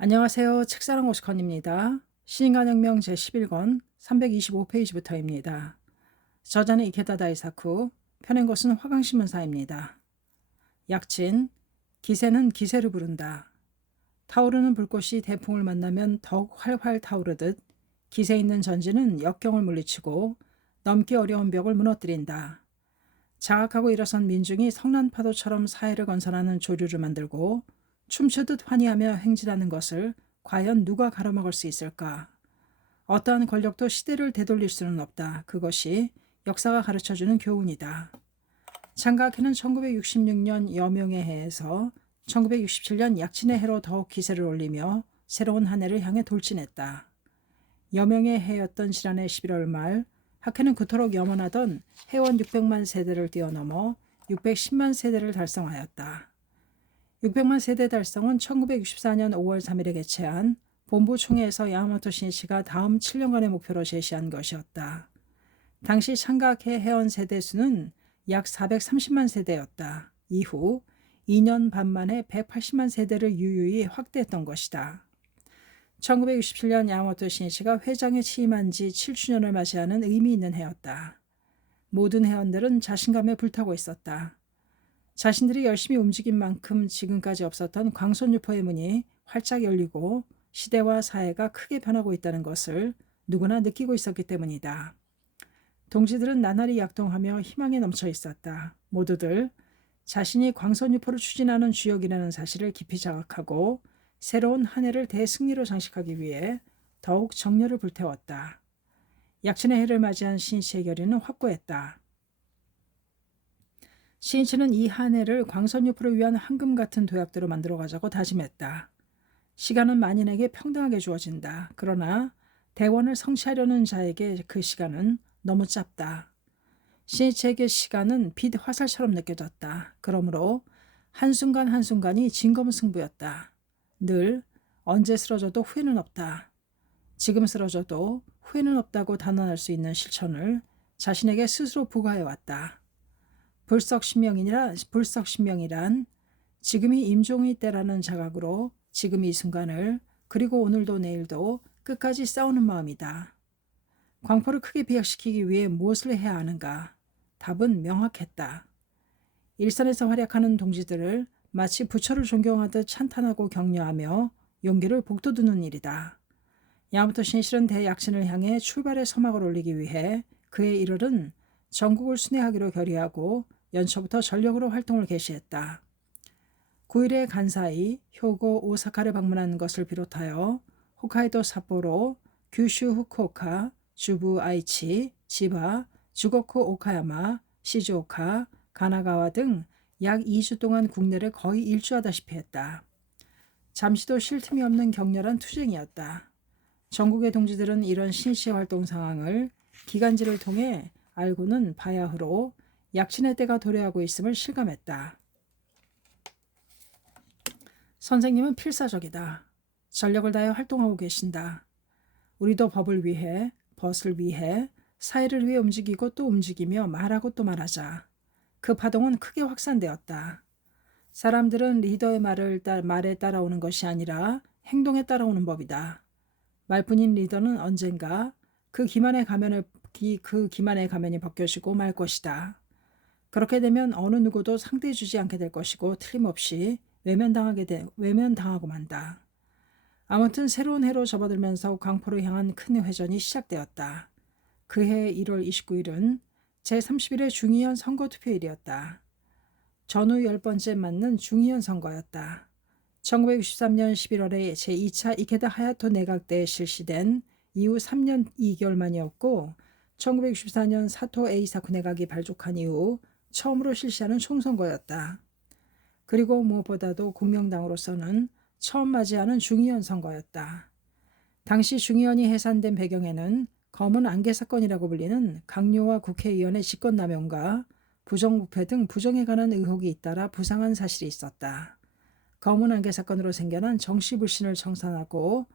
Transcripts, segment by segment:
안녕하세요. 책사랑 오스컨입니다. 시인간혁명 제11권 325페이지부터입니다. 저자는 이케다 다이사쿠, 펴낸 것은 화강신문사입니다. 약진, 기세는 기세를 부른다. 타오르는 불꽃이 대풍을 만나면 더욱 활활 타오르듯 기세 있는 전진은 역경을 물리치고 넘기 어려운 벽을 무너뜨린다. 자각하고 일어선 민중이 성난파도처럼 사회를 건설하는 조류를 만들고 춤추듯 환희하며 행진하는 것을 과연 누가 가로막을 수 있을까? 어떠한 권력도 시대를 되돌릴 수는 없다. 그것이 역사가 가르쳐주는 교훈이다. 창가학회는 1966년 여명의 해에서 1967년 약진의 해로 더욱 기세를 올리며 새로운 한 해를 향해 돌진했다. 여명의 해였던 지난해 11월 말 학회는 그토록 염원하던 회원 600만 세대를 뛰어넘어 610만 세대를 달성하였다. 600만 세대 달성은 1964년 5월 3일에 개최한 본부총회에서 야마모토 신이치가 다음 7년간의 목표로 제시한 것이었다. 당시 창가학회 회원 세대 수는 약 430만 세대였다. 이후 2년 반 만에 180만 세대를 유유히 확대했던 것이다. 1967년 야마모토 신이치가 회장에 취임한 지 7주년을 맞이하는 의미 있는 해였다. 모든 회원들은 자신감에 불타고 있었다. 자신들이 열심히 움직인 만큼 지금까지 없었던 광선유포의 문이 활짝 열리고 시대와 사회가 크게 변하고 있다는 것을 누구나 느끼고 있었기 때문이다. 동지들은 나날이 약동하며 희망에 넘쳐 있었다. 모두들 자신이 광선유포를 추진하는 주역이라는 사실을 깊이 자각하고 새로운 한 해를 대승리로 장식하기 위해 더욱 정열을 불태웠다. 약진의 해를 맞이한 신이치의 결의는 확고했다. 신이치는 이 한 해를 광선유포를 위한 황금 같은 도약대로 만들어가자고 다짐했다. 시간은 만인에게 평등하게 주어진다. 그러나 대원을 성취하려는 자에게 그 시간은 너무 짧다. 신이치에게 시간은 빛 화살처럼 느껴졌다. 그러므로 한순간 한순간이 진검승부였다. 늘 언제 쓰러져도 후회는 없다. 지금 쓰러져도 후회는 없다고 단언할 수 있는 실천을 자신에게 스스로 부과해왔다. 불석신명이란 지금이 임종의 때라는 자각으로 지금 이 순간을 그리고 오늘도 내일도 끝까지 싸우는 마음이다. 광포를 크게 비약시키기 위해 무엇을 해야 하는가? 답은 명확했다. 일선에서 활약하는 동지들을 마치 부처를 존경하듯 찬탄하고 격려하며 용기를 북돋우는 일이다. 야마모토 신이치는 대약진을 향해 출발의 서막을 올리기 위해 그의 일월은 전국을 순회하기로 결의하고 연초부터 전력으로 활동을 개시했다. 9일에 간사이, 효고, 오사카를 방문한 것을 비롯하여 홋카이도 삿포로, 규슈 후쿠오카, 주부 아이치, 지바, 주거쿠 오카야마, 시즈오카, 가나가와 등 약 2주 동안 국내를 거의 일주하다시피 했다. 잠시도 쉴 틈이 없는 격렬한 투쟁이었다. 전국의 동지들은 이런 신이치 활동 상황을 기간지를 통해 알고는 바야흐로 약진의 때가 도래하고 있음을 실감했다. 선생님은 필사적이다. 전력을 다해 활동하고 계신다. 우리도 법을 위해, 벗을 위해, 사회를 위해 움직이고 또 움직이며 말하고 또 말하자. 그 파동은 크게 확산되었다. 사람들은 리더의 말에 따라오는 것이 아니라 행동에 따라오는 법이다. 말뿐인 리더는 언젠가 그 기만의 가면이 벗겨지고 말 것이다. 그렇게 되면 어느 누구도 상대해주지 않게 될 것이고 틀림없이 외면당하고 만다. 아무튼 새로운 해로 접어들면서 광포를 향한 큰 회전이 시작되었다. 그해 1월 29일은 제31회 중의원 선거투표일이었다. 전후 10번째 맞는 중의원 선거였다. 1963년 11월에 제2차 이케다 하야토 내각 때 실시된 이후 3년 2개월 만이었고 1964년 사토 에이사쿠 내각이 발족한 이후 처음으로 실시하는 총선거였다. 그리고 무엇보다도 공명당으로서는 처음 맞이하는 중의원 선거였다. 당시 중의원이 해산된 배경에는 검은 안개 사건이라고 불리는 강요와 국회의원의 직권남용과 부정부패 등 부정에 관한 의혹이 잇따라 부상한 사실이 있었다. 검은 안개 사건으로 생겨난 정치불신을 청산하고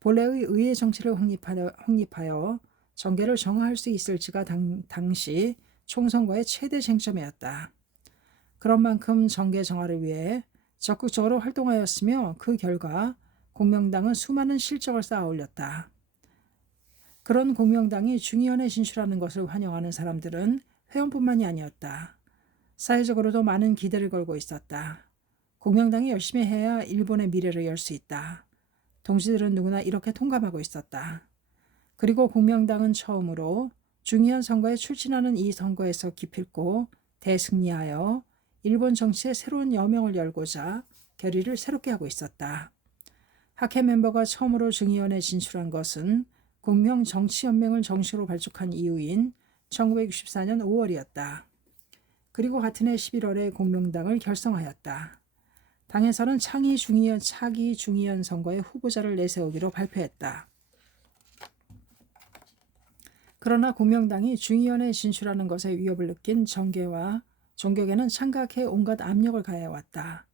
본래의 의회 정치를 확립하여 정계를 정화할 수 있을지가 당시 총선거의 최대 쟁점이었다. 그런 만큼 정계 정화를 위해 적극적으로 활동하였으며 그 결과 공명당은 수많은 실적을 쌓아 올렸다. 그런 공명당이 중의원에 진출하는 것을 환영하는 사람들은 회원뿐만이 아니었다. 사회적으로도 많은 기대를 걸고 있었다. 공명당이 열심히 해야 일본의 미래를 열 수 있다. 동지들은 누구나 이렇게 통감하고 있었다. 그리고 공명당은 처음으로 중의원 선거에 출진하는 이 선거에서 기필코 대승리하여 일본 정치의 새로운 여명을 열고자 결의를 새롭게 하고 있었다. 학회 멤버가 처음으로 중의원에 진출한 것은 공명정치연맹을 정식으로 발족한 이후인 1964년 5월이었다. 그리고 같은 해 11월에 공명당을 결성하였다. 당에서는 차기 중의원 선거에 후보자를 내세우기로 발표했다. 그러나 공명당이 중의원에 진출하는 것에 위협을 느낀 정계와 종격에는 창각해 온갖 압력을 가해왔다.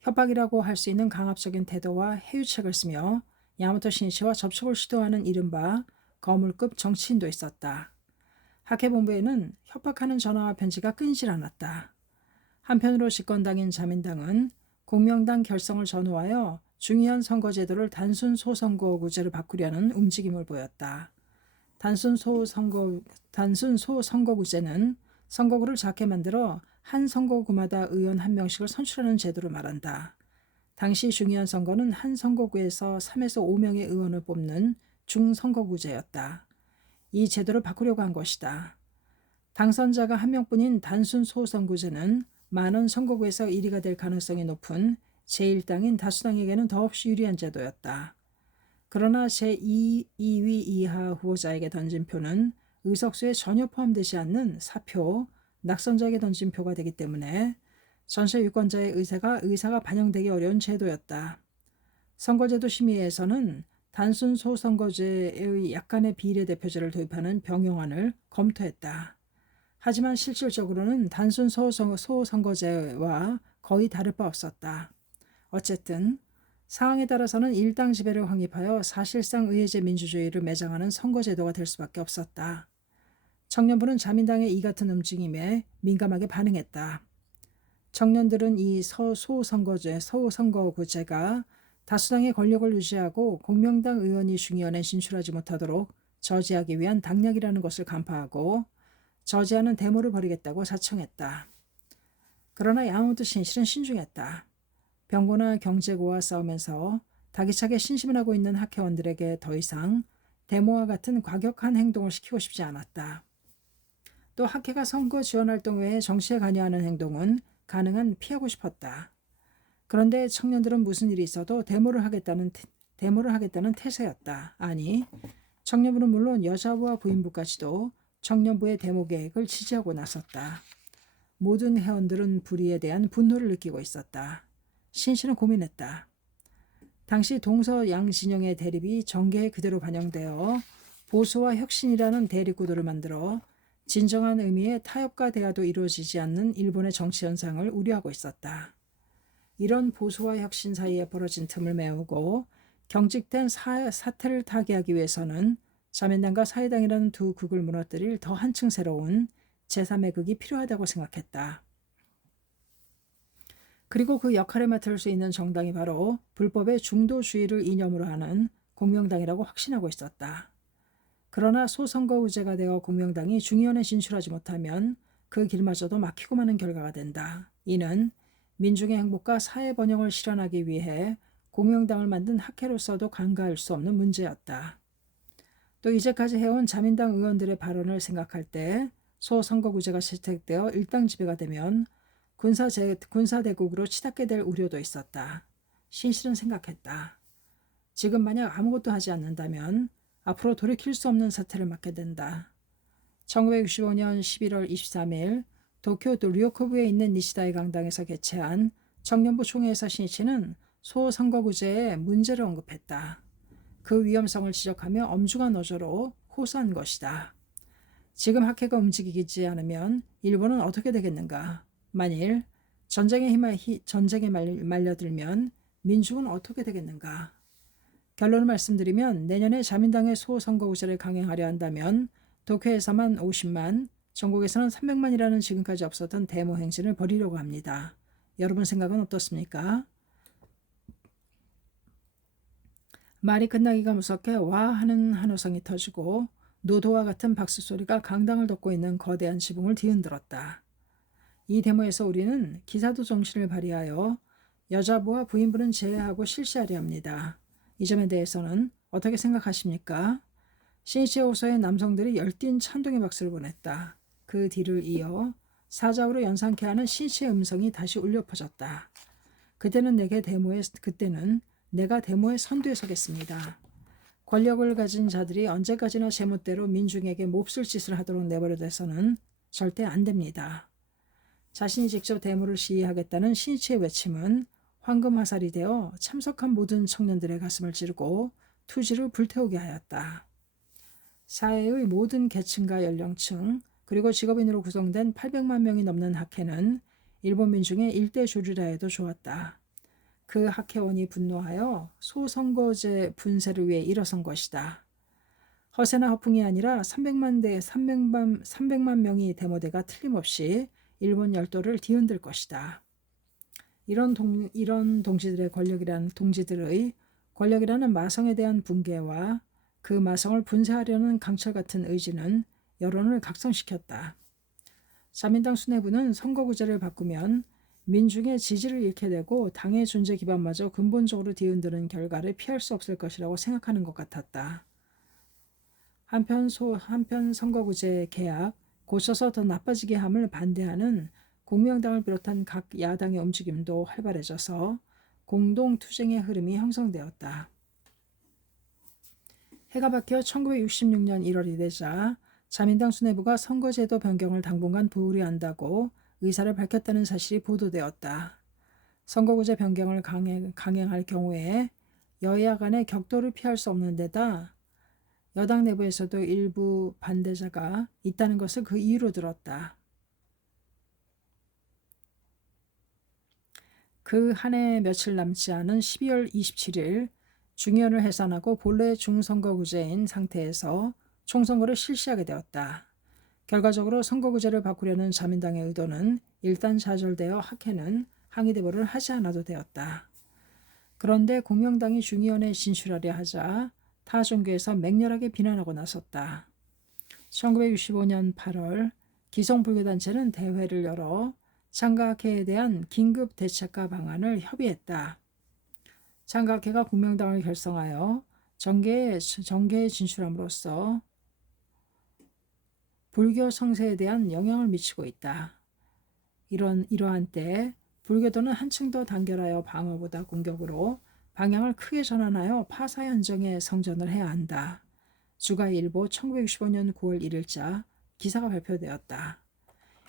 협박이라고 할 수 있는 강압적인 태도와 해유책을 쓰며 야마토 신이치와 접촉을 시도하는 이른바 거물급 정치인도 있었다. 학회본부에는 협박하는 전화와 편지가 끊이질 않았다. 한편으로 집권당인 자민당은 공명당 결성을 전후하여 중의원 선거제도를 단순 소선거구제로 바꾸려는 움직임을 보였다. 단순 소선거구제는 선거구를 작게 만들어 한 선거구마다 의원 한 명씩을 선출하는 제도를 말한다. 당시 중의원 선거는 한 선거구에서 3에서 5명의 의원을 뽑는 중선거구제였다. 이 제도를 바꾸려고 한 것이다. 당선자가 한 명뿐인 단순 소선거구제는 많은 선거구에서 1위가 될 가능성이 높은 제1당인 다수당에게는 더없이 유리한 제도였다. 그러나 제2위 이하 후보자에게 던진 표는 의석수에 전혀 포함되지 않는 사표, 낙선자에게 던진 표가 되기 때문에 전체 유권자의 의사가 반영되기 어려운 제도였다. 선거제도 심의회에서는 단순 소선거제의 약간의 비례대표제를 도입하는 병용안을 검토했다. 하지만 실질적으로는 단순 소선거제와 거의 다를 바 없었다. 어쨌든 상황에 따라서는 일당 지배를 확립하여 사실상 의회제 민주주의를 매장하는 선거제도가 될 수밖에 없었다. 청년부는 자민당의 이 같은 움직임에 민감하게 반응했다. 청년들은 이 소선거구제가 다수당의 권력을 유지하고 공명당 의원이 중의원에 진출하지 못하도록 저지하기 위한 당략이라는 것을 간파하고 저지하는 데모를 벌이겠다고 자청했다. 그러나 야마모토 신실은 신중했다. 병고나 경제고와 싸우면서 다기차게 신심을 하고 있는 학회원들에게 더 이상 데모와 같은 과격한 행동을 시키고 싶지 않았다. 또 학회가 선거 지원 활동 외에 정치에 관여하는 행동은 가능한 피하고 싶었다. 그런데 청년들은 무슨 일이 있어도 데모를 하겠다는 태세였다. 아니, 청년부는 물론 여자부와 부인부까지도 청년부의 데모 계획을 지지하고 나섰다. 모든 회원들은 불의에 대한 분노를 느끼고 있었다. 신씨는 고민했다. 당시 동서 양 진영의 대립이 정계에 그대로 반영되어 보수와 혁신이라는 대립구도를 만들어 진정한 의미의 타협과 대화도 이루어지지 않는 일본의 정치 현상을 우려하고 있었다. 이런 보수와 혁신 사이에 벌어진 틈을 메우고 경직된 사태를 타개하기 위해서는 자민당과 사회당이라는 두 극을 무너뜨릴 더 한층 새로운 제3의 극이 필요하다고 생각했다. 그리고 그 역할을 맡을 수 있는 정당이 바로 불법의 중도주의를 이념으로 하는 공명당이라고 확신하고 있었다. 그러나 소선거구제가 되어 공명당이 중의원에 진출하지 못하면 그 길마저도 막히고 마는 결과가 된다. 이는 민중의 행복과 사회 번영을 실현하기 위해 공명당을 만든 학회로서도 간과할 수 없는 문제였다. 또 이제까지 해온 자민당 의원들의 발언을 생각할 때 소선거구제가 채택되어 일당 지배가 되면 군사대국으로 치닫게 될 우려도 있었다. 신실은 생각했다. 지금 만약 아무것도 하지 않는다면 앞으로 돌이킬 수 없는 사태를 맞게 된다. 1965년 11월 23일 도쿄 류오코부에 있는 니시다의 강당에서 개최한 청년부 총회에서 신이치는 소선거구제의 문제를 언급했다. 그 위험성을 지적하며 엄중한 어조로 호소한 것이다. 지금 학회가 움직이지 않으면 일본은 어떻게 되겠는가? 만일 전쟁에 말려들면 민중은 어떻게 되겠는가? 결론을 말씀드리면 내년에 자민당의 소선거구제를 강행하려 한다면 도쿄에서만 50만, 전국에서는 300만이라는 지금까지 없었던 데모 행진을 벌이려고 합니다. 여러분 생각은 어떻습니까? 말이 끝나기가 무섭게 와 하는 한호성이 터지고 노도와 같은 박수 소리가 강당을 덮고 있는 거대한 지붕을 뒤흔들었다. 이 데모에서 우리는 기사도 정신을 발휘하여 여자부와 부인부는 제외하고 실시하려 합니다. 이 점에 대해서는 어떻게 생각하십니까? 신이치의 호소에 남성들이 열띤 찬동의 박수를 보냈다. 그 뒤를 이어 사자우로 연상케 하는 신이치의 음성이 다시 울려 퍼졌다. 그때는 내가 데모의 선두에 서겠습니다. 권력을 가진 자들이 언제까지나 제멋대로 민중에게 몹쓸 짓을 하도록 내버려둬서는 절대 안 됩니다. 자신이 직접 데모를 시위하겠다는 신이치의 외침은 황금화살이 되어 참석한 모든 청년들의 가슴을 찌르고 투지를 불태우게 하였다. 사회의 모든 계층과 연령층 그리고 직업인으로 구성된 800만 명이 넘는 학회는 일본 민중의 일대 주류라 해도 좋았다. 그 학회원이 분노하여 소선거제 분쇄를 위해 일어선 것이다. 허세나 허풍이 아니라 300만 명이 데모대가 틀림없이 일본 열도를 뒤흔들 것이다. 이런 동지들의 권력이라는 마성에 대한 붕괴와 그 마성을 분쇄하려는 강철 같은 의지는 여론을 각성시켰다. 자민당 수뇌부는 선거구제를 바꾸면 민중의 지지를 잃게 되고 당의 존재 기반마저 근본적으로 뒤흔드는 결과를 피할 수 없을 것이라고 생각하는 것 같았다. 한편 선거구제 개혁, 고쳐서 더 나빠지게 함을 반대하는 공명당을 비롯한 각 야당의 움직임도 활발해져서 공동투쟁의 흐름이 형성되었다. 해가 바뀌어 1966년 1월이 되자 자민당 수뇌부가 선거제도 변경을 당분간 보류한다고 의사를 밝혔다는 사실이 보도되었다. 선거구제 변경을 강행할 경우에 여야 간의 격돌을 피할 수 없는 데다 여당 내부에서도 일부 반대자가 있다는 것을 그 이유로 들었다. 그 한 해 며칠 남지 않은 12월 27일 중의원을 해산하고 본래 중선거구제인 상태에서 총선거를 실시하게 되었다. 결과적으로 선거구제를 바꾸려는 자민당의 의도는 일단 좌절되어 학회는 항의대보를 하지 않아도 되었다. 그런데 공명당이 중의원에 진출하려 하자 타 종교에서 맹렬하게 비난하고 나섰다. 1965년 8월 기성불교단체는 대회를 열어 창가학회에 대한 긴급 대책과 방안을 협의했다. 창가학회가 공명당을 결성하여 정계에 진출함으로써 불교 성세에 대한 영향을 미치고 있다. 이러한 때 불교도는 한층 더 단결하여 방어보다 공격으로 방향을 크게 전환하여 파사현정에 성전을 해야 한다. 주가일보 1965년 9월 1일자 기사가 발표되었다.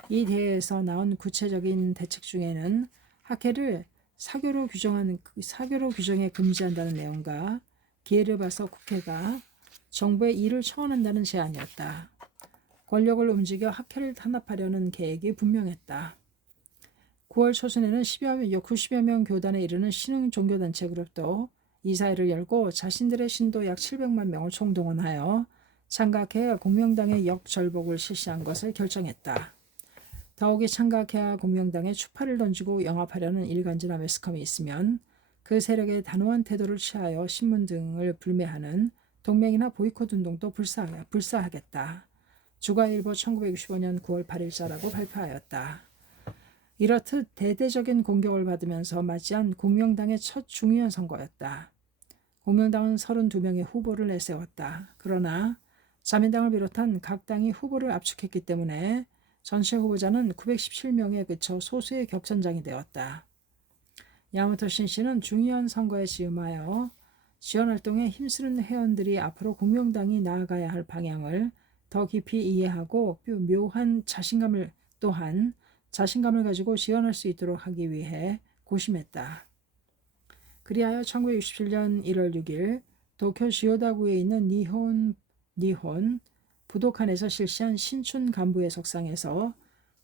이 대회에서 나온 구체적인 대책 중에는 학회를 사교로 규정에 금지한다는 내용과 기회를 봐서 국회가 정부에 이를 청원한다는 제안이었다. 권력을 움직여 학회를 탄압하려는 계획이 분명했다. 9월 초순에는 90여 명 교단에 이르는 신흥 종교단체 그룹도 이사회를 열고 자신들의 신도 약 700만 명을 총동원하여 창가학회와 공명당의 역절복을 실시한 것을 결정했다. 더욱이 창가학회와 공명당에 추파를 던지고 영합하려는 일간지나 매스컴이 있으면 그 세력의 단호한 태도를 취하여 신문 등을 불매하는 동맹이나 보이콧 운동도 불사하겠다. 주가일보 1965년 9월 8일자라고 발표하였다. 이렇듯 대대적인 공격을 받으면서 맞이한 공명당의 첫 중의원 선거였다. 공명당은 32명의 후보를 내세웠다. 그러나 자민당을 비롯한 각 당이 후보를 압축했기 때문에 전체 후보자는 917명에 그쳐 소수의 격전장이 되었다. 야마토 신씨는 중의원 선거에 지음하여 지원활동에 힘쓰는 회원들이 앞으로 공명당이 나아가야 할 방향을 더 깊이 이해하고 자신감을 가지고 지원할 수 있도록 하기 위해 고심했다. 그리하여 1967년 1월 6일 도쿄 지오다구에 있는 니혼 부도칸에서 실시한 신춘 간부의 석상에서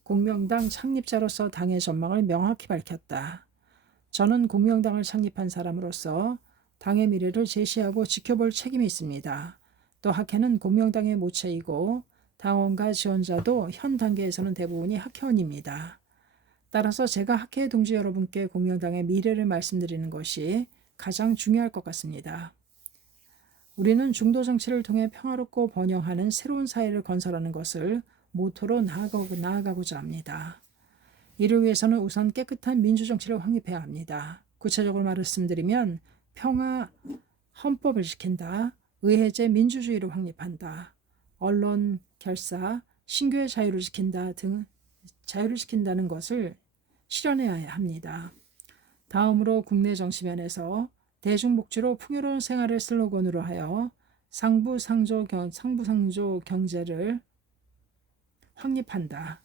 공명당 창립자로서 당의 전망을 명확히 밝혔다. 저는 공명당을 창립한 사람으로서 당의 미래를 제시하고 지켜볼 책임이 있습니다. 또 학회는 공명당의 모체이고 당원과 지원자도 현 단계에서는 대부분이 학회원입니다. 따라서 제가 학회 동지 여러분께 공명당의 미래를 말씀드리는 것이 가장 중요할 것 같습니다. 우리는 중도 정치를 통해 평화롭고 번영하는 새로운 사회를 건설하는 것을 모토로 나아가고자 합니다. 이를 위해서는 우선 깨끗한 민주정치를 확립해야 합니다. 구체적으로 말씀드리면 평화 헌법을 지킨다, 의회제 민주주의를 확립한다, 언론 결사, 신교의 자유를 지킨다 등 자유를 지킨다는 것을 실현해야 합니다. 다음으로 국내 정치면에서 대중복지로 풍요로운 생활을 슬로건으로 하여 상부상조 경제를 확립한다.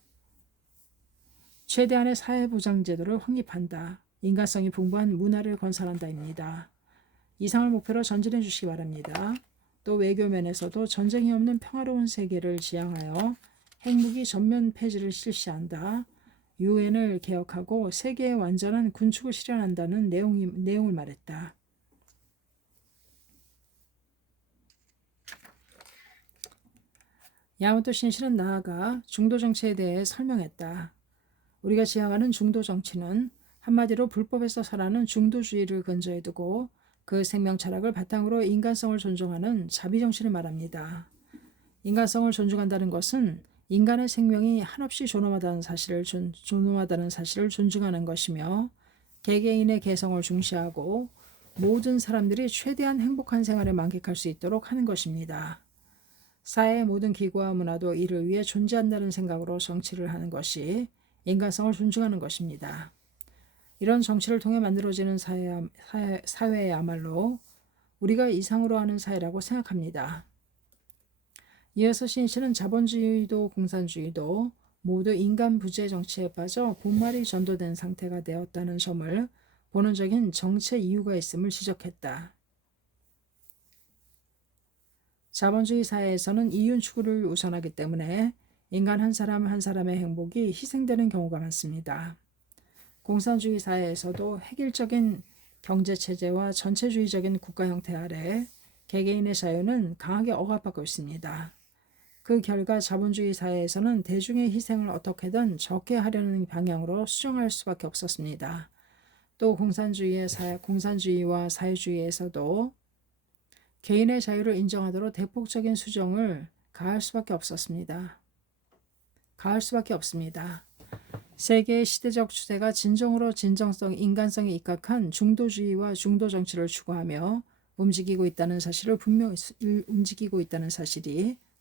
최대한의 사회보장제도를 확립한다. 인간성이 풍부한 문화를 건설한다입니다. 이상을 목표로 전진해 주시기 바랍니다. 또 외교면에서도 전쟁이 없는 평화로운 세계를 지향하여 핵무기 전면 폐지를 실시한다. 유엔을 개혁하고 세계의 완전한 군축을 실현한다는 내용을 말했다. 야마토 신실은 나아가 중도 정치에 대해 설명했다. 우리가 지향하는 중도 정치는 한마디로 불법에서 살아는 중도주의를 근저에 두고 그 생명 철학을 바탕으로 인간성을 존중하는 자비 정신을 말합니다. 인간성을 존중한다는 것은 인간의 생명이 한없이 존엄하다는 사실을 존중하는 것이며 개개인의 개성을 중시하고 모든 사람들이 최대한 행복한 생활을 만끽할 수 있도록 하는 것입니다. 사회의 모든 기구와 문화도 이를 위해 존재한다는 생각으로 정치를 하는 것이 인간성을 존중하는 것입니다. 이런 정치를 통해 만들어지는 사회야말로 우리가 이상으로 하는 사회라고 생각합니다. 이어서 신씨는 자본주의도 공산주의도 모두 인간 부재 정치에 빠져 본말이 전도된 상태가 되었다는 점을 본원적인 정체 이유가 있음을 지적했다. 자본주의 사회에서는 이윤 추구를 우선하기 때문에 인간 한 사람 한 사람의 행복이 희생되는 경우가 많습니다. 공산주의 사회에서도 획일적인 경제체제와 전체주의적인 국가 형태 아래 개개인의 자유는 강하게 억압받고 있습니다. 그 결과 자본주의 사회에서는 대중의 희생을 어떻게든 적게 하려는 방향으로 수정할 수밖에 없었습니다. 또 공산주의와 사회주의에서도 개인의 자유를 인정하도록 대폭적인 수정을 가할 수밖에 없습니다. 세계의 시대적 추세가 진정으로 인간성에 입각한 중도주의와 중도정치를 추구하며 움직이고 있다는 사실이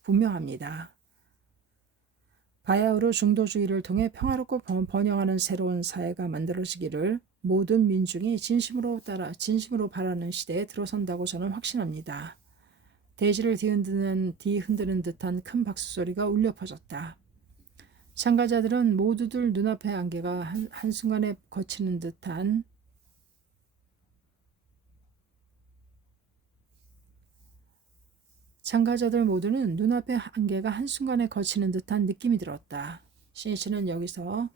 분명합니다. 바야흐로 중도주의를 통해 평화롭고 번영하는 새로운 사회가 만들어지기를 모든 민중이 진심으로 바라는 시대에 들어선다고 저는 확신합니다. 대지를 뒤흔드는 듯한 큰 박수소리가 울려 퍼졌다. 참가자들은 모두들 눈앞의 안개가 한순간에 거치는 듯한 참가자들 모두는 눈앞의 안개가 한순간에 거치는 듯한 느낌이 들었다. 신씨는 여기서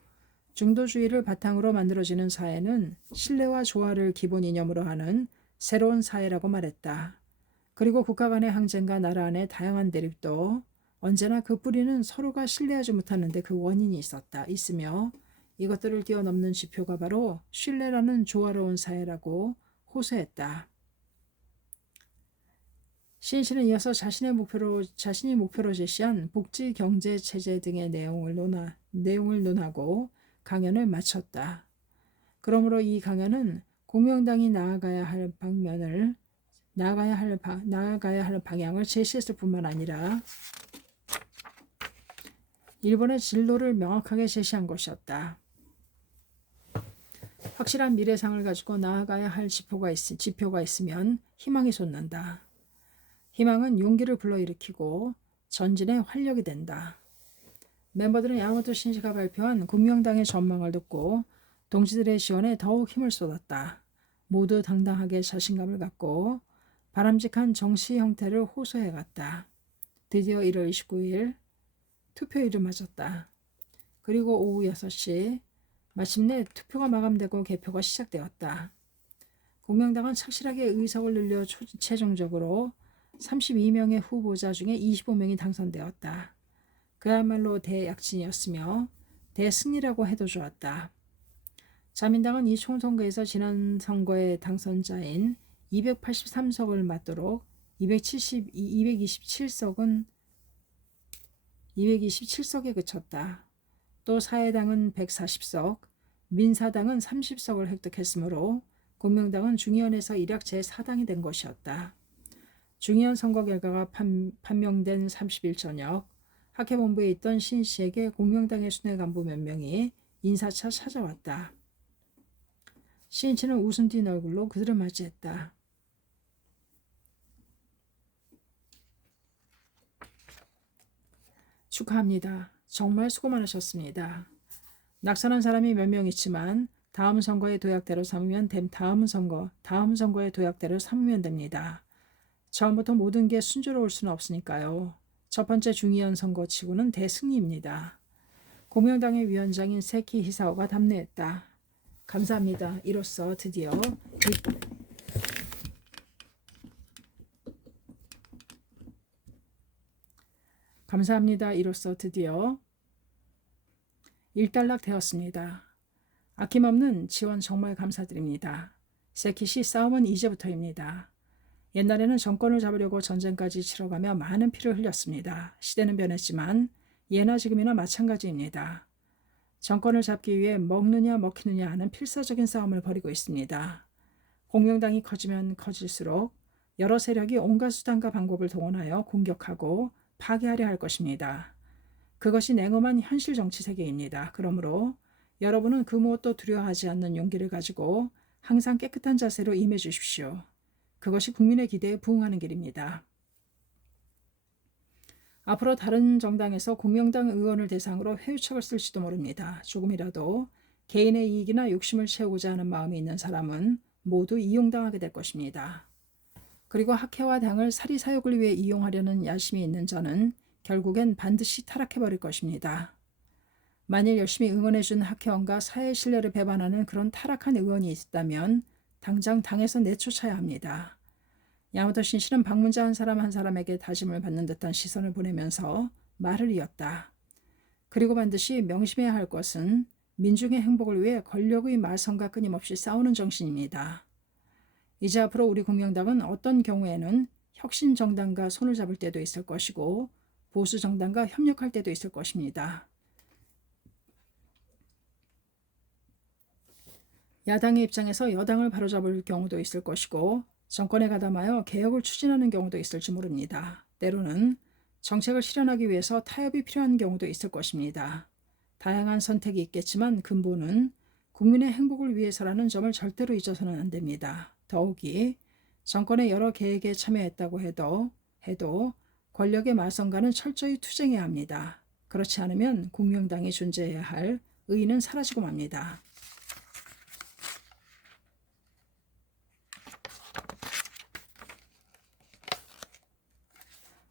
중도주의를 바탕으로 만들어지는 사회는 신뢰와 조화를 기본 이념으로 하는 새로운 사회라고 말했다. 그리고 국가 간의 항쟁과 나라 안의 다양한 대립도 언제나 그 뿌리는 서로가 신뢰하지 못하는데 그 원인이 있으며 이것들을 뛰어넘는 지표가 바로 신뢰라는 조화로운 사회라고 호소했다. 신씨는 이어서 자신이 목표로 제시한 복지 경제 체제 등의 내용을 논하고 강연을 마쳤다. 그러므로 이 강연은 공명당이 나아가야 할 방향을 제시했을 뿐만 아니라 일본의 진로를 명확하게 제시한 것이었다. 확실한 미래상을 가지고 나아가야 할 지표가 있으면 희망이 솟는다. 희망은 용기를 불러일으키고 전진의 활력이 된다. 멤버들은 야마토 신지가 발표한 공명당의 전망을 듣고 동지들의 지원에 더욱 힘을 쏟았다. 모두 당당하게 자신감을 갖고 바람직한 정치 형태를 호소해갔다. 드디어 1월 29일 투표일을 맞았다. 그리고 오후 6시 마침내 투표가 마감되고 개표가 시작되었다. 공명당은 착실하게 의석을 늘려 최종적으로 32명의 후보자 중에 25명이 당선되었다. 그야말로 대약진이었으며 대승리라고 해도 좋았다. 자민당은 이 총선거에서 지난 선거의 당선자인 283석을 맞도록 227석에 그쳤다. 또 사회당은 140석, 민사당은 30석을 획득했으므로 공명당은 중의원에서 일약 제4당이 된 것이었다. 중의원 선거 결과가 판명된 30일 저녁, 학회본부에 있던 신 씨에게 공명당의 순회 간부 몇 명이 인사차 찾아왔다. 신 씨는 웃음 띤 얼굴로 그들을 맞이했다. 축하합니다. 정말 수고 많으셨습니다. 낙선한 사람이 몇 명 있지만 다음 선거의 도약대로 삼으면 다음 선거의 도약대로 삼으면 됩니다. 처음부터 모든 게 순조로울 수는 없으니까요. 첫 번째 중의원 선거치고는 대승리입니다. 공명당의 위원장인 세키 히사오가 답례했다. 감사합니다. 이로써 드디어 일단락 되었습니다. 아낌없는 지원 정말 감사드립니다. 세키씨, 싸움은 이제부터입니다. 옛날에는 정권을 잡으려고 전쟁까지 치러가며 많은 피를 흘렸습니다. 시대는 변했지만 예나 지금이나 마찬가지입니다. 정권을 잡기 위해 먹느냐 먹히느냐 하는 필사적인 싸움을 벌이고 있습니다. 공명당이 커지면 커질수록 여러 세력이 온갖 수단과 방법을 동원하여 공격하고 파괴하려 할 것입니다. 그것이 냉엄한 현실 정치 세계입니다. 그러므로 여러분은 그 무엇도 두려워하지 않는 용기를 가지고 항상 깨끗한 자세로 임해 주십시오. 그것이 국민의 기대에 부응하는 길입니다. 앞으로 다른 정당에서 공명당 의원을 대상으로 회유책을 쓸지도 모릅니다. 조금이라도 개인의 이익이나 욕심을 채우고자 하는 마음이 있는 사람은 모두 이용당하게 될 것입니다. 그리고 학회와 당을 사리사욕을 위해 이용하려는 야심이 있는 자는 결국엔 반드시 타락해버릴 것입니다. 만일 열심히 응원해준 학회원과 사회의 신뢰를 배반하는 그런 타락한 의원이 있다면 당장 당에서 내쫓아야 합니다. 야마토 신씨는 방문자 한 사람 한 사람에게 다짐을 받는 듯한 시선을 보내면서 말을 이었다. 그리고 반드시 명심해야 할 것은 민중의 행복을 위해 권력의 말썽과 끊임없이 싸우는 정신입니다. 이제 앞으로 우리 공명당은 어떤 경우에는 혁신정당과 손을 잡을 때도 있을 것이고 보수정당과 협력할 때도 있을 것입니다. 야당의 입장에서 여당을 바로잡을 경우도 있을 것이고 정권에 가담하여 개혁을 추진하는 경우도 있을지 모릅니다. 때로는 정책을 실현하기 위해서 타협이 필요한 경우도 있을 것입니다. 다양한 선택이 있겠지만 근본은 국민의 행복을 위해서라는 점을 절대로 잊어서는 안 됩니다. 더욱이 정권의 여러 계획에 참여했다고 해도 권력의 말썽과는 철저히 투쟁해야 합니다. 그렇지 않으면 공명당이 존재해야 할 의의는 사라지고 맙니다.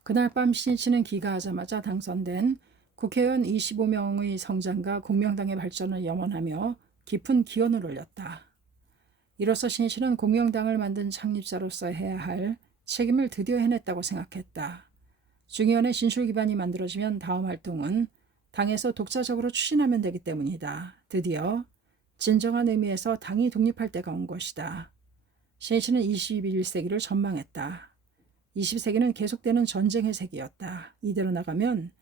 그날 밤 신씨는 귀가하자마자 당선된 국회의원 25명의 성장과 공명당의 발전을 염원하며 깊은 기원을 올렸다. 이로써 신씨는 공명당을 만든 창립자로서 해야 할 책임을 드디어 해냈다고 생각했다. 중의원의 진술 기반이 만들어지면 다음 활동은 당에서 독자적으로 추진하면 되기 때문이다. 드디어 진정한 의미에서 당이 독립할 때가 온 것이다. 신씨는 21세기를 전망했다. 20세기는 계속되는 전쟁의 세기였다. 이대로 나가면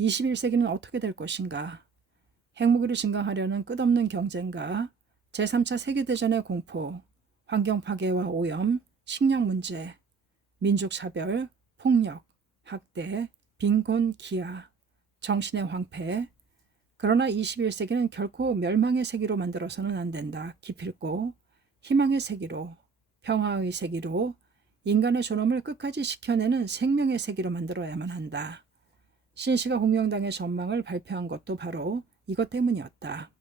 21세기는 어떻게 될 것인가? 핵무기를 증강하려는 끝없는 경쟁과 제3차 세계대전의 공포, 환경 파괴와 오염, 식량 문제, 민족 차별, 폭력, 학대, 빈곤, 기아, 정신의 황폐. 그러나 21세기는 결코 멸망의 세기로 만들어서는 안 된다. 기필코 희망의 세기로, 평화의 세기로, 인간의 존엄을 끝까지 지켜내는 생명의 세기로 만들어야만 한다. 신씨가 공명당의 전망을 발표한 것도 바로 이것 때문이었다.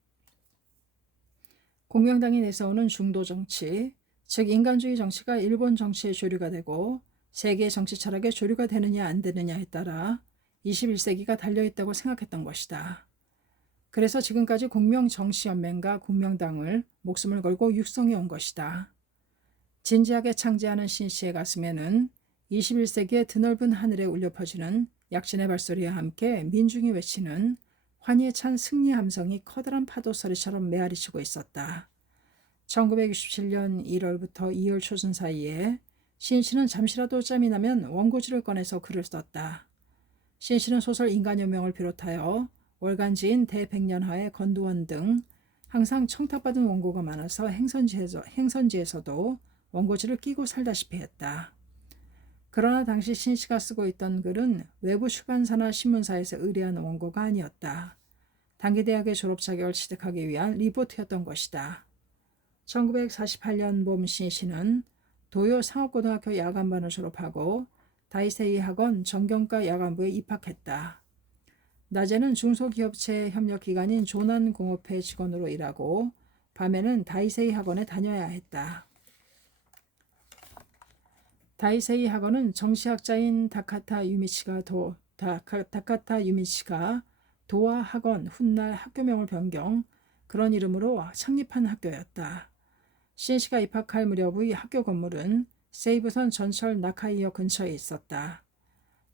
공명당이 내세우는 중도 정치, 즉 인간주의 정치가 일본 정치의 조류가 되고 세계 정치 철학의 조류가 되느냐 안 되느냐에 따라 21세기가 달려있다고 생각했던 것이다. 그래서 지금까지 공명정치연맹과 공명당을 목숨을 걸고 육성해 온 것이다. 진지하게 창제하는 신씨의 가슴에는 21세기의 드넓은 하늘에 울려 퍼지는 약진의 발소리와 함께 민중이 외치는 환희에 찬 승리 함성이 커다란 파도 소리처럼 메아리치고 있었다. 1967년 1월부터 2월 초순 사이에 신씨는 잠시라도 짬이 나면 원고지를 꺼내서 글을 썼다. 신씨는 소설 인간여명을 비롯하여 월간지인 대백년하의 건두원 등 항상 청탁받은 원고가 많아서 행선지에서도 원고지를 끼고 살다시피 했다. 그러나 당시 신씨가 쓰고 있던 글은 외부 출판사나 신문사에서 의뢰한 원고가 아니었다. 단기대학의 졸업 자격을 취득하기 위한 리포트였던 것이다. 1948년 봄 신씨는 도요 상업고등학교 야간반을 졸업하고 다이세이 학원 정경과 야간부에 입학했다. 낮에는 중소기업체 협력기관인 조난공업회 직원으로 일하고 밤에는 다이세이 학원에 다녀야 했다. 다이세이 학원은 정치학자인 다카타 유미치가 도와 학원 훗날 학교명을 변경, 그런 이름으로 창립한 학교였다. 신씨가 입학할 무렵의 학교 건물은 세이부선 전철 나카이역 근처에 있었다.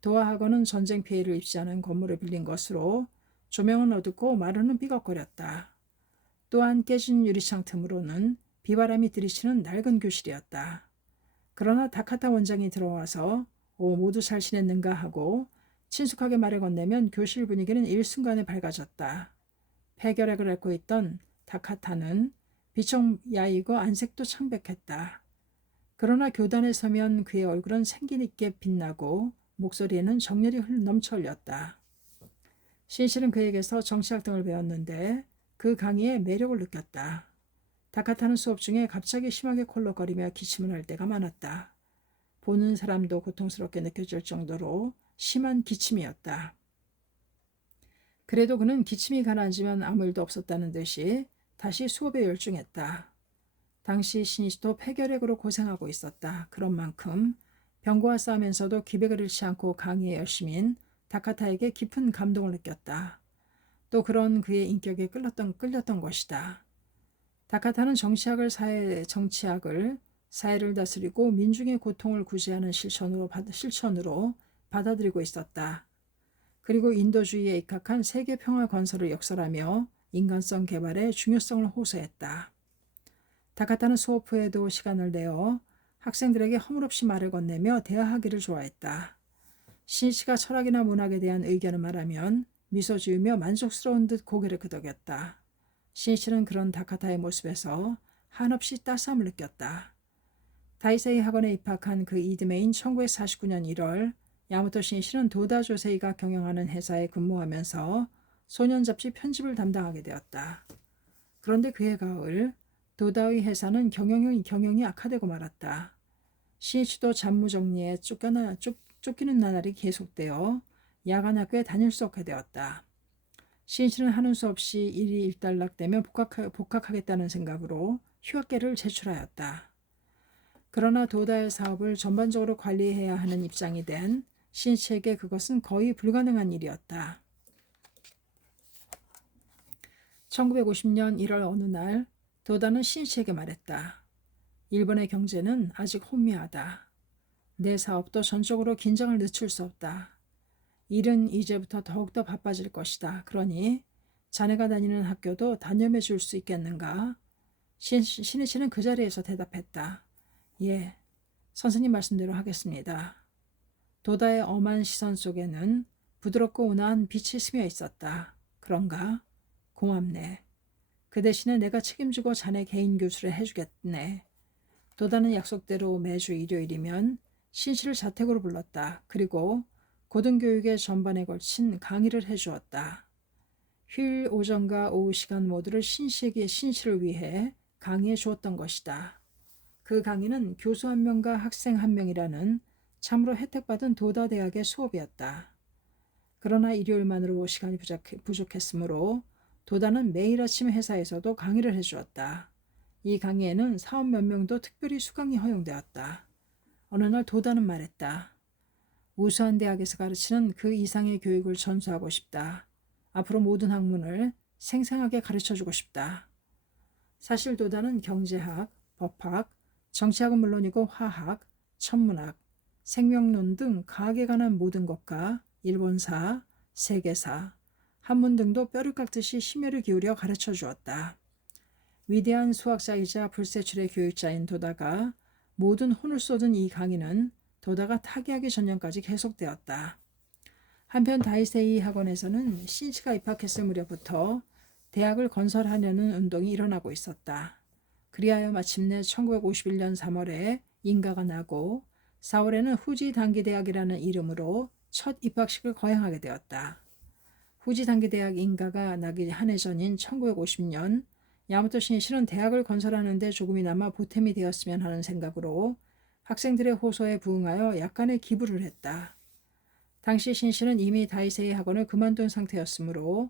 도하 학원은 전쟁 피해를 입지하는 건물을 빌린 것으로 조명은 어둡고 마루는 삐걱거렸다. 또한 깨진 유리창 틈으로는 비바람이 들이치는 낡은 교실이었다. 그러나 다카타 원장이 들어와서 모두 잘 지냈는가 하고 친숙하게 말을 건네면 교실 분위기는 일순간에 밝아졌다. 폐결핵을 앓고 있던 다카타는 비청 야이고 안색도 창백했다. 그러나 교단에 서면 그의 얼굴은 생기있게 빛나고 목소리에는 정열이 넘쳐 흘렸다. 신씨는 그에게서 정치학 등을 배웠는데 그 강의에 매력을 느꼈다. 다카타는 수업 중에 갑자기 심하게 콜록거리며 기침을 할 때가 많았다. 보는 사람도 고통스럽게 느껴질 정도로 심한 기침이었다. 그래도 그는 기침이 가라앉으면 아무 일도 없었다는 듯이 다시 수업에 열중했다. 당시 신씨도 폐결핵으로 고생하고 있었다. 그런 만큼 병과 싸우면서도 기백을 잃지 않고 강의에 열심인 다카타에게 깊은 감동을 느꼈다. 또 그런 그의 인격에 끌렸던 것이다. 다카타는 정치학을 사회를 다스리고 민중의 고통을 구제하는 실천으로 받아들이고 있었다. 그리고 인도주의에 입각한 세계 평화 건설을 역설하며 인간성 개발의 중요성을 호소했다. 다카타는 수업 후에도 시간을 내어 학생들에게 허물없이 말을 건네며 대화하기를 좋아했다. 신씨가 철학이나 문학에 대한 의견을 말하면 미소 지으며 만족스러운 듯 고개를 끄덕였다. 신씨는 그런 다카타의 모습에서 한없이 따스함을 느꼈다. 다이세이 학원에 입학한 그 이듬해인 1949년 1월 야마토 신씨는 도다 조세이가 경영하는 회사에 근무하면서 소년 잡지 편집을 담당하게 되었다. 그런데 그해 가을 도다의 회사는 경영이 악화되고 말았다. 신씨도 잡무정리에 쫓기는 나날이 계속되어 야간 학교에 다닐 수 없게 되었다. 신씨는 하는 수 없이 일이 일단락되면 복학하겠다는 생각으로 휴학계를 제출하였다. 그러나 도다의 사업을 전반적으로 관리해야 하는 입장이 된 신씨에게 그것은 거의 불가능한 일이었다. 1950년 1월 어느 날 도다는 신씨에게 말했다. 일본의 경제는 아직 혼미하다. 내 사업도 전적으로 긴장을 늦출 수 없다. 일은 이제부터 더욱더 바빠질 것이다. 그러니 자네가 다니는 학교도 단념해 줄 수 있겠는가? 신이치는 그 자리에서 대답했다. 예, 선생님 말씀대로 하겠습니다. 도다의 엄한 시선 속에는 부드럽고 온화한 빛이 스며 있었다. 그런가? 고맙네. 그 대신에 내가 책임지고 자네 개인 교수를 해주겠네. 도다는 약속대로 매주 일요일이면 신씨를 자택으로 불렀다. 그리고 고등교육의 전반에 걸친 강의를 해주었다. 휴일 오전과 오후 시간 모두를 신씨를 위해 강의해 주었던 것이다. 그 강의는 교수 한 명과 학생 한 명이라는 참으로 혜택받은 도다 대학의 수업이었다. 그러나 일요일만으로 시간이 부족했으므로 도다는 매일 아침 회사에서도 강의를 해주었다. 이 강의에는 사원 몇 명도 특별히 수강이 허용되었다. 어느 날 도다는 말했다. 우수한 대학에서 가르치는 그 이상의 교육을 전수하고 싶다. 앞으로 모든 학문을 생생하게 가르쳐주고 싶다. 사실 도다는 경제학, 법학, 정치학은 물론이고 화학, 천문학, 생명론 등 과학에 관한 모든 것과 일본사, 세계사, 한문 등도 뼈를 깎듯이 심혈을 기울여 가르쳐 주었다. 위대한 수학자이자 불세출의 교육자인 도다가 모든 혼을 쏟은 이 강의는 도다가 타계하기 전년까지 계속되었다. 한편 다이세이 학원에서는 신이치가 입학했을 무렵부터 대학을 건설하려는 운동이 일어나고 있었다. 그리하여 마침내 1951년 3월에 인가가 나고 4월에는 후지 단기대학이라는 이름으로 첫 입학식을 거행하게 되었다. 후지 단기대학 인가가 나기 한 해 전인 1950년 야마토 신이치는 대학을 건설하는 데 조금이나마 보탬이 되었으면 하는 생각으로 학생들의 호소에 부응하여 약간의 기부를 했다. 당시 신이치는 이미 다이세이 학원을 그만둔 상태였으므로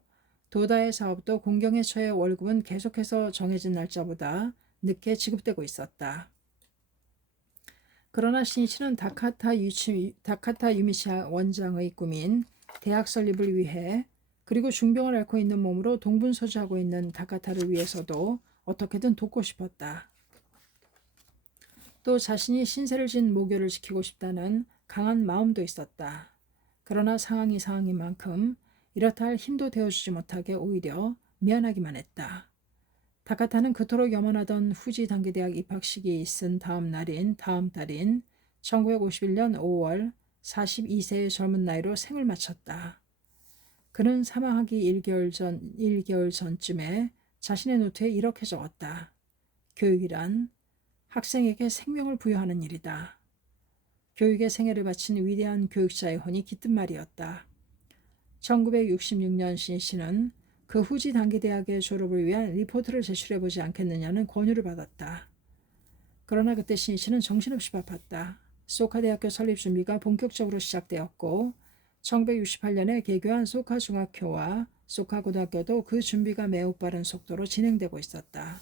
도다의 사업도 공경에 처해 월급은 계속해서 정해진 날짜보다 늦게 지급되고 있었다. 그러나 신이치는 다카타 유미치 원장의 꿈인 대학 설립을 위해 그리고 중병을 앓고 있는 몸으로 동분서주하고 있는 다카타를 위해서도 어떻게든 돕고 싶었다. 또 자신이 신세를 진 모교를 지키고 싶다는 강한 마음도 있었다. 그러나 상황이 상황인 만큼 이렇다 할 힘도 되어주지 못하게 오히려 미안하기만 했다. 다카타는 그토록 염원하던 후지 단기대학 입학식이 있은 다음 달인 1951년 5월 42세의 젊은 나이로 생을 마쳤다. 그는 사망하기 1개월 전쯤에 자신의 노트에 이렇게 적었다. 교육이란 학생에게 생명을 부여하는 일이다. 교육에 생애를 바친 위대한 교육자의 혼이 깃든 말이었다. 1966년 신이치는 그 후지 단기대학의 졸업을 위한 리포트를 제출해보지 않겠느냐는 권유를 받았다. 그러나 그때 신이치는 정신없이 바빴다. 소카 대학교 설립 준비가 본격적으로 시작되었고 1968년에 개교한 소카 중학교와 소카 고등학교도 그 준비가 매우 빠른 속도로 진행되고 있었다.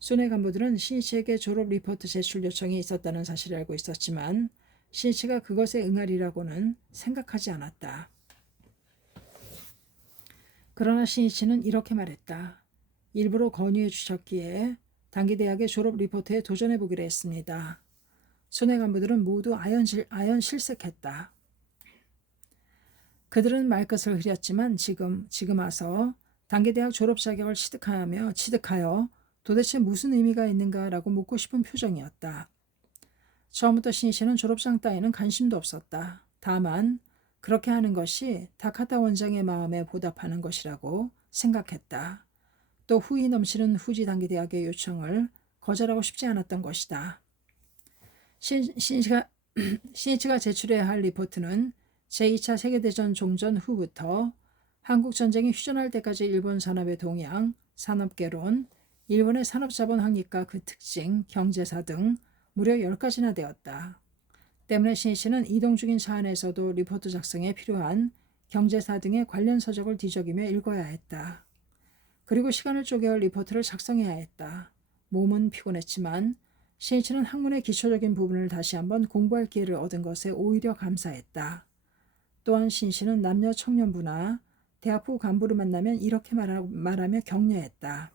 순회 간부들은 신이치에게 졸업 리포트 제출 요청이 있었다는 사실을 알고 있었지만 신이치가 그것에 응하리라고는 생각하지 않았다. 그러나 신이치는 이렇게 말했다. 일부러 권유해 주셨기에 단기대학의 졸업 리포트에 도전해 보기로 했습니다. 순회 간부들은 모두 아연실색했다. 그들은 말끝을 흐렸지만 지금 와서 단기대학 졸업 자격을 취득하여 도대체 무슨 의미가 있는가라고 묻고 싶은 표정이었다. 처음부터 신이치는 졸업장 따위는 관심도 없었다. 다만 그렇게 하는 것이 다카타 원장의 마음에 보답하는 것이라고 생각했다. 또 후회 넘치는 후지 단기대학의 요청을 거절하고 싶지 않았던 것이다. 신이치가 제출해야 할 리포트는 제2차 세계대전 종전 후부터 한국전쟁이 휴전할 때까지 일본 산업의 동향, 산업개론, 일본의 산업자본 확립과 그 특징, 경제사 등 무려 10가지나 되었다. 때문에 신이치는 이동 중인 차 안에서도 리포트 작성에 필요한 경제사 등의 관련 서적을 뒤적이며 읽어야 했다. 그리고 시간을 쪼개어 리포트를 작성해야 했다. 몸은 피곤했지만 신이치는 학문의 기초적인 부분을 다시 한번 공부할 기회를 얻은 것에 오히려 감사했다. 또한 신이치는 남녀 청년부나 대학부 간부를 만나면 이렇게 말하며 격려했다.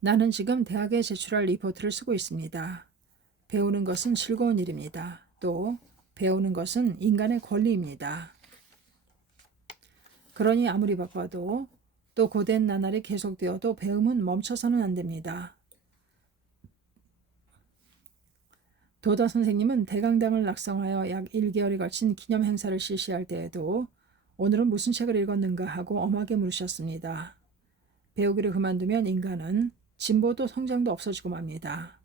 나는 지금 대학에 제출할 리포트를 쓰고 있습니다. 배우는 것은 즐거운 일입니다. 또 배우는 것은 인간의 권리입니다. 그러니 아무리 바빠도 또 고된 나날이 계속되어도 배움은 멈춰서는 안 됩니다. 도다 선생님은 대강당을 낙성하여 약 1개월에 걸친 기념 행사를 실시할 때에도 오늘은 무슨 책을 읽었는가 하고 엄하게 물으셨습니다. 배우기를 그만두면 인간은 진보도 성장도 없어지고 맙니다.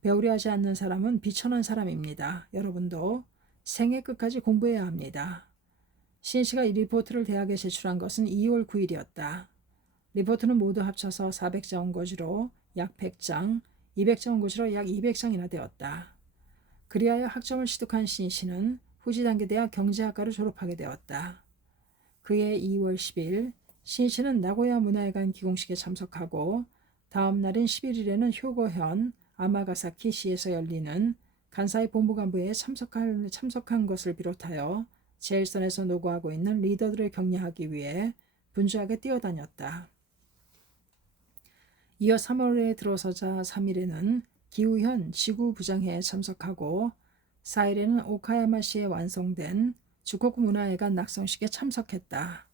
배우려 하지 않는 사람은 비천한 사람입니다. 여러분도 생애 끝까지 공부해야 합니다. 신이치가 이 리포트를 대학에 제출한 것은 2월 9일이었다. 리포트는 모두 합쳐서 400자 원고지로 약 100장, 200자 원고지로 약 200장이나 되었다. 그리하여 학점을 취득한 신이치는 후지 단기대학 경제학과를 졸업하게 되었다. 그해 2월 10일 신이치는 나고야 문화회관 기공식에 참석하고 다음 날인 11일에는 효고현 아마가사키시에서 열리는 간사이 본부간부회에 참석한 것을 비롯하여 제일선에서 노고하고 있는 리더들을 격려하기 위해 분주하게 뛰어다녔다. 이어 3월에 들어서자 3일에는 기우현 지구부장회에 참석하고 4일에는 오카야마시에 완성된 주코쿠 문화회관 낙성식에 참석했다.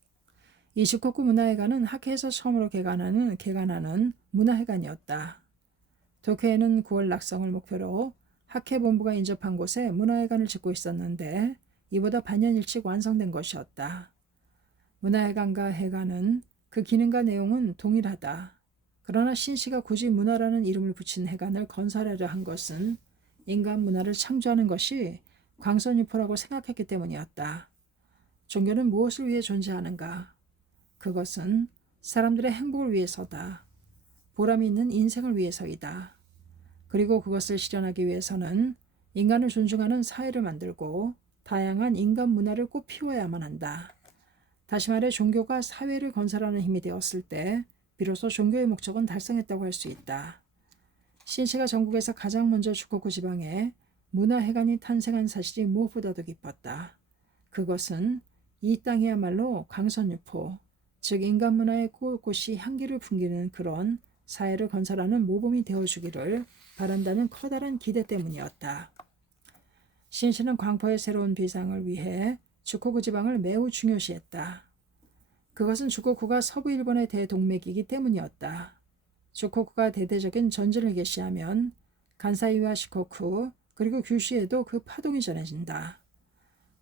이 주코쿠 문화회관은 학회에서 처음으로 개관하는 문화회관이었다. 도쿄에는 9월 낙성을 목표로 학회본부가 인접한 곳에 문화회관을 짓고 있었는데 이보다 반년 일찍 완성된 것이었다. 문화회관과 회관은 그 기능과 내용은 동일하다. 그러나 신씨가 굳이 문화라는 이름을 붙인 회관을 건설하려 한 것은 인간 문화를 창조하는 것이 광선유포라고 생각했기 때문이었다. 종교는 무엇을 위해 존재하는가? 그것은 사람들의 행복을 위해서다. 보람이 있는 인생을 위해서이다. 그리고 그것을 실현하기 위해서는 인간을 존중하는 사회를 만들고 다양한 인간 문화를 꼭 피워야만 한다. 다시 말해 종교가 사회를 건설하는 힘이 되었을 때 비로소 종교의 목적은 달성했다고 할 수 있다. 신씨가 전국에서 가장 먼저 주코쿠 지방에 문화회관이 탄생한 사실이 무엇보다도 기뻤다. 그것은 이 땅이야말로 강선유포, 즉 인간 문화의 곳곳이 향기를 풍기는 그런 사회를 건설하는 모범이 되어주기를 바란다는 커다란 기대 때문이었다. 신씨는 광포의 새로운 비상을 위해 주코쿠 지방을 매우 중요시했다. 그것은 주코쿠가 서부 일본의 대동맥이기 때문이었다. 주코쿠가 대대적인 전진을 개시하면 간사이와 시코쿠 그리고 규슈에도 그 파동이 전해진다.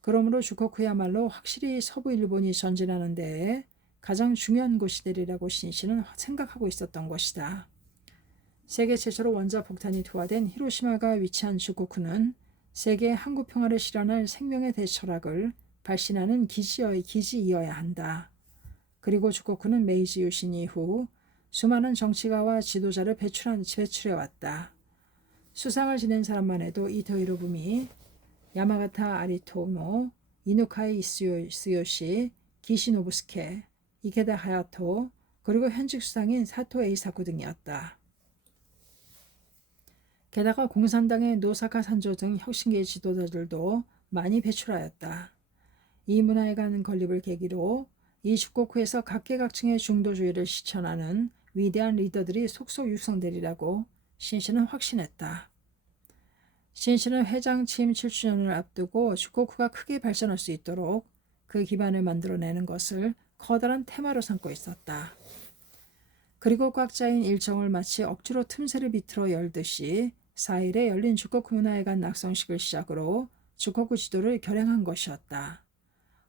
그러므로 주코쿠야말로 확실히 서부 일본이 전진하는 데에 가장 중요한 곳이 되리라고 신씨는 생각하고 있었던 것이다. 세계 최초로 원자폭탄이 투하된 히로시마가 위치한 주코쿠는 세계의 항구평화를 실현할 생명의 대철학을 발신하는 기지이어야 한다. 그리고 주코쿠는 메이지 유신 이후 수많은 정치가와 지도자를 배출해왔다. 수상을 지낸 사람만 해도 이토 히로부미, 야마가타 아리토모, 이누카이 이스요시, 기시 노부스케, 이케다 하야토, 그리고 현직 수상인 사토 에이사쿠 등이었다. 게다가 공산당의 노사카 산조 등 혁신계의 지도자들도 많이 배출하였다. 이 문화회관 건립을 계기로 이 주코쿠에서 각계각층의 중도주의를 실천하는 위대한 리더들이 속속 육성되리라고 신씨는 확신했다. 신씨는 회장 취임 7주년을 앞두고 주코쿠가 크게 발전할 수 있도록 그 기반을 만들어내는 것을 커다란 테마로 삼고 있었다. 그리고 꽉 짜인 일정을 마치 억지로 틈새를 비틀어 열듯이 4일에 열린 주코쿠 문화회관 낙성식을 시작으로 주코쿠 지도를 결행한 것이었다.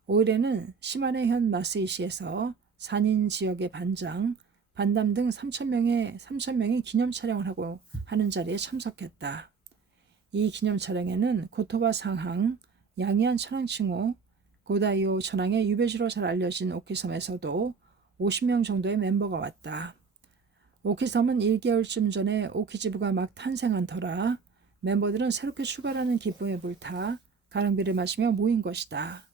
5일에는 시마네현 마스이시에서 산인 지역의 반담 등 3,000명이 기념 촬영을 하는 자리에 참석했다. 이 기념 촬영에는 고토바 상항, 양이안 천황칭호, 고다이오 천황의 유배지로 잘 알려진 오키섬에서도 50명 정도의 멤버가 왔다. 오키섬은 1개월쯤 전에 오키지부가 막 탄생한 터라 멤버들은 새롭게 출발하는 기쁨에 불타 가랑비를 마시며 모인 것이다.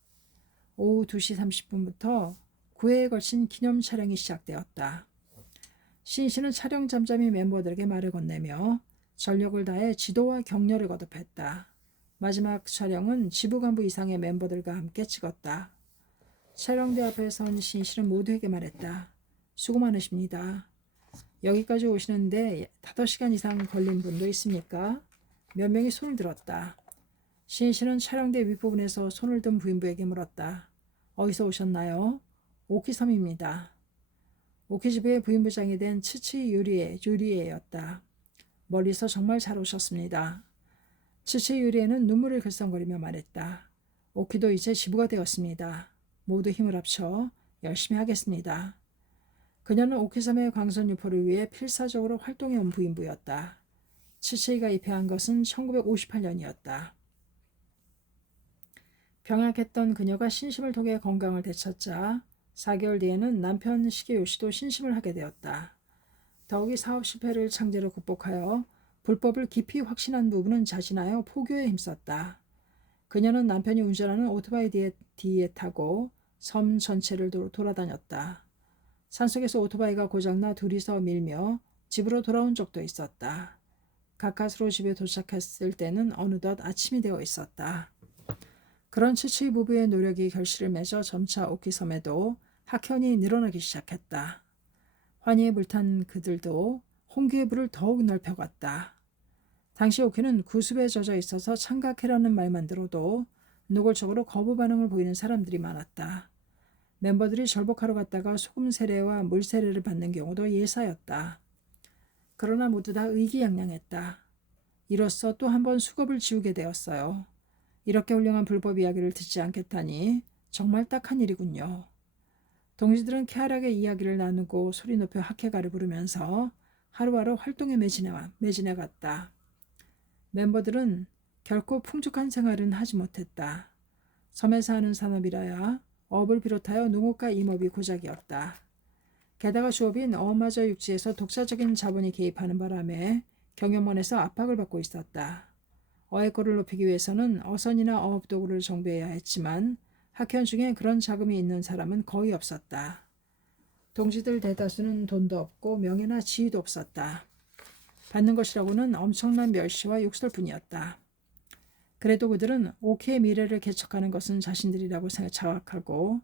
오후 2시 30분부터 9회에 걸친 기념 촬영이 시작되었다. 신씨는 촬영 잠잠히 멤버들에게 말을 건네며 전력을 다해 지도와 격려를 거듭했다. 마지막 촬영은 지부 간부 이상의 멤버들과 함께 찍었다. 촬영대 앞에 선 신씨는 모두에게 말했다. 수고 많으십니다. 여기까지 오시는데 5시간 이상 걸린 분도 있습니까? 몇 명이 손을 들었다. 신씨는 촬영대 윗부분에서 손을 든 부인부에게 물었다. 어디서 오셨나요? 오키섬입니다. 오키지부의 부인부장이 된 츠치 유리에였다. 멀리서 정말 잘 오셨습니다. 츠치 유리에는 눈물을 글썽거리며 말했다. 오키도 이제 지부가 되었습니다. 모두 힘을 합쳐 열심히 하겠습니다. 그녀는 오키섬의 광선유포를 위해 필사적으로 활동해온 부인부였다. 츠치가 입회한 것은 1958년이었다. 병약했던 그녀가 신심을 통해 건강을 되찾자 4개월 뒤에는 남편 시게요시도 신심을 하게 되었다. 더욱이 사업 실패를 창제로 극복하여 불법을 깊이 확신한 부부는 자진하여 포교에 힘썼다. 그녀는 남편이 운전하는 오토바이 뒤에 타고 섬 전체를 돌아다녔다. 산속에서 오토바이가 고장나 둘이서 밀며 집으로 돌아온 적도 있었다. 가까스로 집에 도착했을 때는 어느덧 아침이 되어 있었다. 그런 츠츠이 부부의 노력이 결실을 맺어 점차 오키섬에도 학현이 늘어나기 시작했다. 환희에 불탄 그들도 홍기의 불을 더욱 넓혀갔다. 당시 오키는 구습에 젖어 있어서 창각해라는 말만 들어도 노골적으로 거부 반응을 보이는 사람들이 많았다. 멤버들이 절복하러 갔다가 소금 세례와 물 세례를 받는 경우도 예사였다. 그러나 모두 다 의기양양했다. 이로써 또 한 번 수겁을 지우게 되었어요. 이렇게 훌륭한 불법 이야기를 듣지 않겠다니 정말 딱한 일이군요. 동지들은 쾌활하게 이야기를 나누고 소리 높여 학회가를 부르면서 하루하루 활동에 매진해 갔다. 멤버들은 결코 풍족한 생활은 하지 못했다. 섬에서 하는 산업이라야 업을 비롯하여 농업과 임업이 고작이었다. 게다가 주업인 어마저 육지에서 독자적인 자본이 개입하는 바람에 경영원에서 압박을 받고 있었다. 어획거를 높이기 위해서는 어선이나 어업도구를 정비해야 했지만 학회원 중에 그런 자금이 있는 사람은 거의 없었다. 동지들 대다수는 돈도 없고 명예나 지위도 없었다. 받는 것이라고는 엄청난 멸시와 욕설뿐이었다. 그래도 그들은 오키의 미래를 개척하는 것은 자신들이라고 자각하고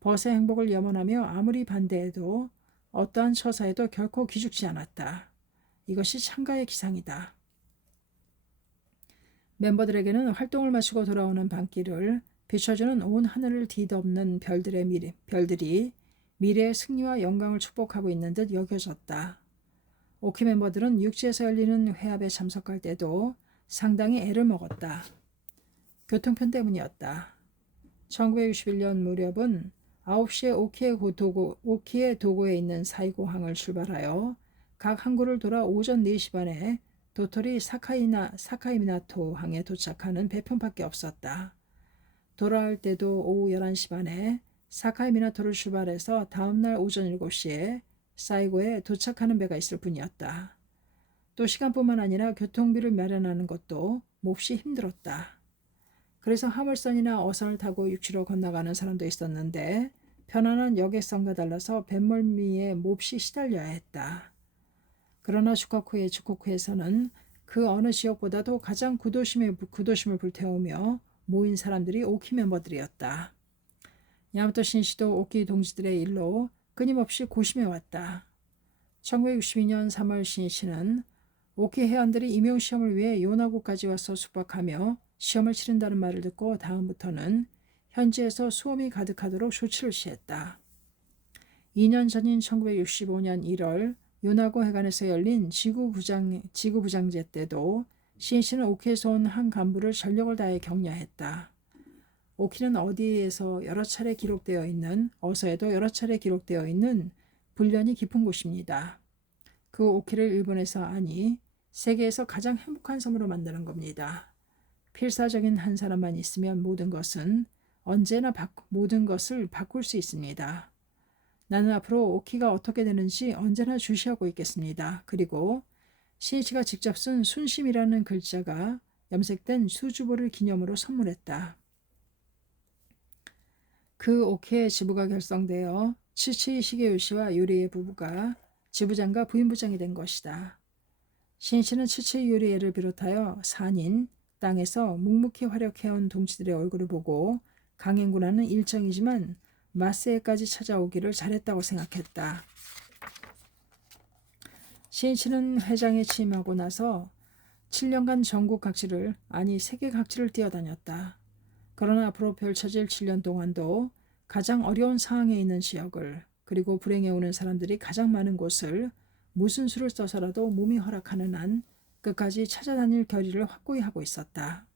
벗의 행복을 염원하며 아무리 반대해도 어떠한 처사에도 결코 기죽지 않았다. 이것이 창가의 기상이다. 멤버들에게는 활동을 마치고 돌아오는 밤길을 비춰주는 온 하늘을 뒤덮는 별들이 미래의 승리와 영광을 축복하고 있는 듯 여겨졌다. 오키 멤버들은 육지에서 열리는 회합에 참석할 때도 상당히 애를 먹었다. 교통편 때문이었다. 1961년 무렵은 9시에 오키의 도고에 있는 사이고항을 출발하여 각 항구를 돌아 오전 4시 반에 도토리 사카이미나토 항에 도착하는 배편밖에 없었다. 돌아올 때도 오후 11시 반에 사카이미나토를 출발해서 다음날 오전 7시에 사이고에 도착하는 배가 있을 뿐이었다. 또 시간뿐만 아니라 교통비를 마련하는 것도 몹시 힘들었다. 그래서 화물선이나 어선을 타고 육지로 건너가는 사람도 있었는데 편안한 여객선과 달라서 뱃멀미에 몹시 시달려야 했다. 그러나 주코쿠에서는 그 어느 지역보다도 가장 구도심을 불태우며 모인 사람들이 오키 멤버들이었다. 야마토 신시도 오키 동지들의 일로 끊임없이 고심해왔다. 1962년 3월 신시는 오키 회원들이 임용시험을 위해 요나고까지 와서 숙박하며 시험을 치른다는 말을 듣고 다음부터는 현지에서 수험이 가득하도록 조치를 취했다. 2년 전인 1965년 1월 요나고 해관에서 열린 지구부장제 때도 신씨는 오키에서 온 한 간부를 전력을 다해 격려했다. 오키는 어서에도 여러 차례 기록되어 있는 불련이 깊은 곳입니다. 그 오키를 일본에서 아니 세계에서 가장 행복한 섬으로 만드는 겁니다. 필사적인 한 사람만 있으면 모든 것을 바꿀 수 있습니다. 나는 앞으로 오키가 어떻게 되는지 언제나 주시하고 있겠습니다. 그리고 신이치가 직접 쓴 순심이라는 글자가 염색된 수주보를 기념으로 선물했다. 그 오키의 지부가 결성되어 치치 시게요시와 요리에 부부가 지부장과 부인부장이 된 것이다. 신이치는 치치 요리에를 비롯하여 산인, 땅에서 묵묵히 활약해온 동지들의 얼굴을 보고 강행군하는 일정이지만 마세에까지 찾아오기를 잘했다고 생각했다. 신이치는 회장에 취임하고 나서 7년간 전국 각지를 아니 세계 각지를 뛰어다녔다. 그러나 앞으로 펼쳐질 7년 동안도 가장 어려운 상황에 있는 지역을 그리고 불행해 오는 사람들이 가장 많은 곳을 무슨 수를 써서라도 몸이 허락하는 한 끝까지 찾아다닐 결의를 확고히 하고 있었다.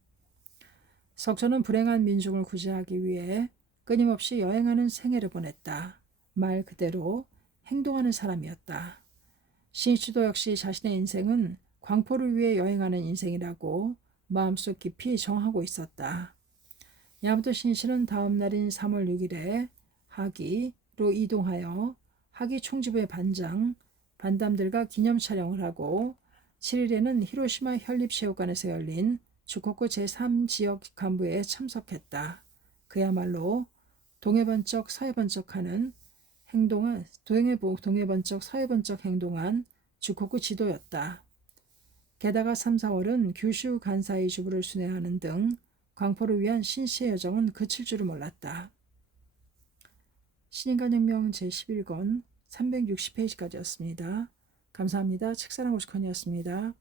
석조는 불행한 민중을 구제하기 위해 끊임없이 여행하는 생애를 보냈다. 말 그대로 행동하는 사람이었다. 신이치도 역시 자신의 인생은 광포를 위해 여행하는 인생이라고 마음속 깊이 정하고 있었다. 야마토 신이치는 다음 날인 3월 6일에 하기로 이동하여 하기 총지부의 반담들과 기념 촬영을 하고 7일에는 히로시마 현립체육관에서 열린 주코쿠 제3지역 간부회에 참석했다. 그야말로 동해번쩍 서해번쩍 행동한 주코쿠 지도였다. 게다가 3, 4월은 규슈 간사이 주부를 순회하는 등 광포를 위한 신씨의 여정은 그칠 줄을 몰랐다. 신인간혁명 제11권 360페이지까지였습니다. 감사합니다. 책사랑 오시컨이었습니다.